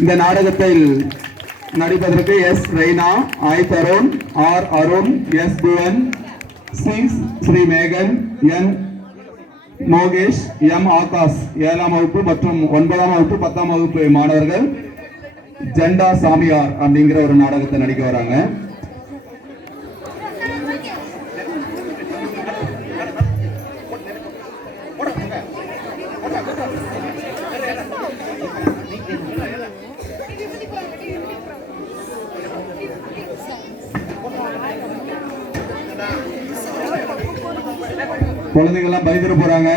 இந்த நாடகத்தில் நடிப்பதற்கு S Raina, I Tarun, R Arun, S Bhuvan, C Sri மேகன், என் மோகேஷ், எம் ஆகாஷ் 7ஆம் வகுப்பு மற்றும் 9ஆம் வகுப்பு 10ஆம் வகுப்பு மாணவர்கள் ஜெண்டா சாமியார் அப்படிங்கிற ஒரு நாடகத்தை நடிக்க வராங்க. குழந்தைகள்லாம் பயந்துட போறாங்க.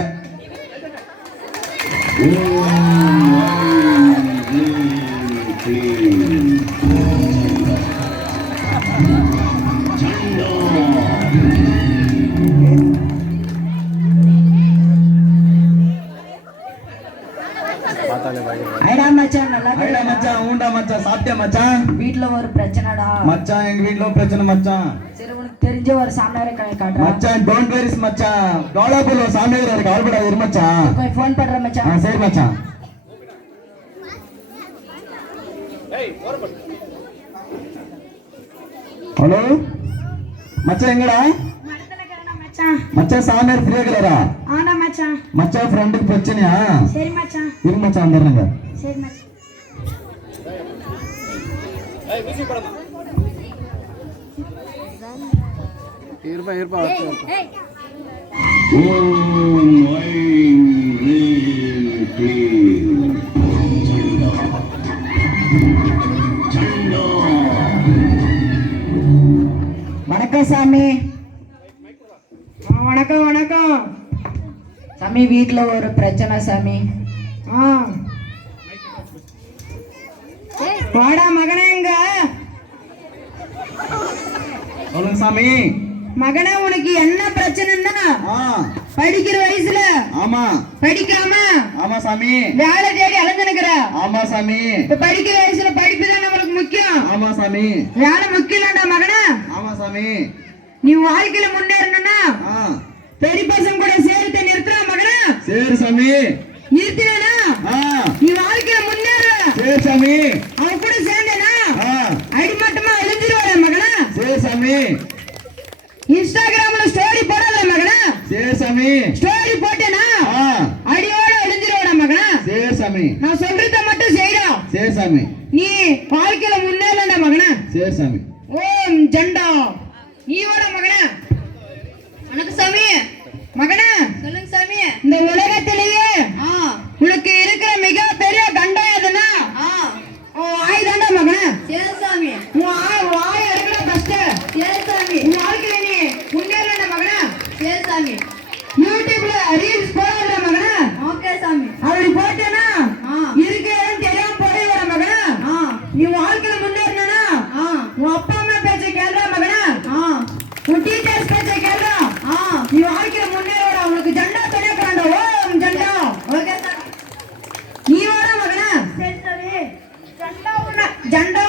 வீட்ல ஒரு பிரச்சனைடா மச்சான். எங்க வீட்ல ஒரு பிரச்சனை மச்சான். சரி உனக்கு தெரிஞ்ச ஒரு சாமியாரை காட்டுறா மச்சான். டோன்ட் வெரிஸ் மச்சான். டோலாபுல் ஒரு சாமியார் இருக்கு, கவலைப்படாத இரு மச்சான். கொஞ்சம் ஃபோன் பண்ற மச்சான். சரி மச்சான். ஹலோ மச்சான், எங்கடா மச்சான்? சாமியார் ஃப்ரீயா இருக்கிறாரா? ஆனா மச்சான். மச்சான் ஃப்ரெண்டுக்கு பிரச்சனையா? சரி மச்சான். இரு மச்சான் வந்துடுறேங்க. சரி மச்சான். இருப்பா வணக்கம் சாமி. வணக்கம் வணக்கம் சாமி. வீட்ல ஒரு பிரச்சனை சாமி. வாடா மகனே. எங்க சொல்லுங்க சாமி. மகனே உனக்கு என்ன பிரச்சனைன்னா படிக்கிற வயசுல ஆமா படிக்காம ஆமா சாமி வேலை தேடி அலைஞ்சுக்கிற. ஆமா சாமி. இப்ப படிக்கிற வயசுல படிப்பு தான் நம்மளுக்கு முக்கியம். ஆமா சாமி. வேலை முக்கியம் இல்லடா மகனே. ஆமா சாமி. நீ வாழ்க்கையில முன்னேறணும்னா பெரிய பசங்க கூட சேர்த்து நிறுத்துற மகனே. சரி சாமி. நிறுத்தினா நீ வாழ்க்கையில முன்னேற. சரி சாமி. அவன் கூட சேர்ந்தேனா அடிமட்டமா அழிஞ்சிருவாரு மகனே. சரி சாமி. இன்ஸ்டாகிராம்ல ஸ்டோரி போடாத மகனே. சரி சாமி. ஸ்டோரி போட்டேனா அடியோட அழிஞ்சிருவாடா மகனே. சரி சாமி. நான் சொல்றத மட்டும் செய்டா. சரி சாமி. நீ வாழ்க்கையில முன்னேறடா மகனே. சரி சாமி. ஓம் ஜெண்டா. நீ வாடா மகனே. வணக்கம் சாமி. மகனே சொல்லுங்க சாமி. இந்த உலகத்திலேயே உனக்கு இருக்கிற மிக பெரிய கண்டம் எதுனா வாய்தாண்டா மகனே. சரி சாமி. வாய் இருக்கிற ஃபர்ஸ்ட். சரி சாமி. உன் வாழ்க்கையில நீ முன்னேறடா மகனே. சரி சாமி. யூடியூப்ல ரீல்ஸ் போடுற மகனே. ஓகே சாமி. அப்படி போட்டேனா இருக்கேன்னு தெரியாம போடுற மகனே. நீ வாழ்க்கையில முன்னேறணும்னா உன் அப்பா அம்மா பேச்ச கேளுடா மகனே. உன் டீச்சர்ஸ் பேச்ச கேளுடா. நீ வாழ்க்கையில முன்னேறடா. உனக்கு ஜெண்டா தெரியாதடா. ஓம் ஜெண்டா. ஓகே சாமி. நீ வாடா மகனே. சரி சாமி. ஜெண்டா